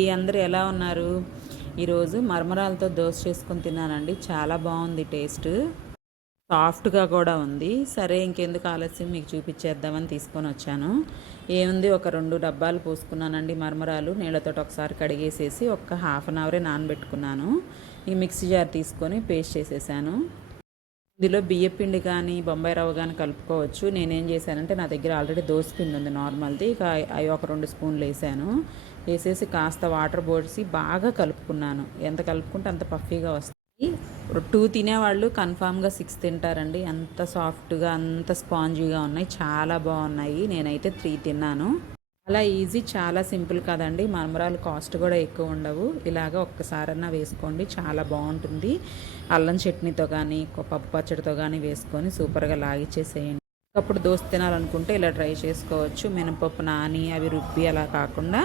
ఈ అందరూ ఎలా ఉన్నారు? ఈరోజు మరమరాలతో దోస చేసుకొని తిన్నానండి. చాలా బాగుంది టేస్ట్. సాఫ్ట్గా కూడా ఉంది. సరే ఇంకెందుకు ఆలస్యం మీకు చూపించేద్దామని తీసుకొని వచ్చాను. ఏముంది, ఒక 2 డబ్బాలు పోసుకున్నానండి మరమరాలు. నీళ్ళతో ఒకసారి కడిగేసేసి ఒక హాఫ్ అన్ అవరే నానబెట్టుకున్నాను. ఈ మిక్సీ జార్ తీసుకొని పేస్ట్ చేసేసాను. ఇందులో బియ్యపిండి కానీ బొంబాయి రవ్వ కానీ కలుపుకోవచ్చు. నేనేం చేశానంటే నా దగ్గర ఆల్రెడీ దోసపిండి ఉంది నార్మల్ది. ఇక అవి ఒక 2 స్పూన్లు వేసాను. వేసేసి కాస్త వాటర్ పోసి బాగా కలుపుకున్నాను. ఎంత కలుపుకుంటే అంత పఫీగా వస్తాయి. 2 తినేవాళ్ళు కన్ఫామ్గా 6 తింటారండి. అంత సాఫ్ట్గా అంత స్పాంజీగా ఉన్నాయి. చాలా బాగున్నాయి. నేనైతే 3 తిన్నాను. చాలా ఈజీ, చాలా సింపుల్ కదండి. మరమరాలు కాస్ట్ కూడా ఎక్కువ ఉండవు. ఇలాగ ఒక్కసారన్నా వేసుకోండి, చాలా బాగుంటుంది. అల్లం చట్నీతో కానీ పప్పు పచ్చడితో కానీ వేసుకొని సూపర్గా లాగిచ్చేసేయండి. అప్పుడు దోశ తినాలనుకుంటే ఇలా ట్రై చేసుకోవచ్చు. మినపప్పు నాని అవి రుబ్బి అలా కాకుండా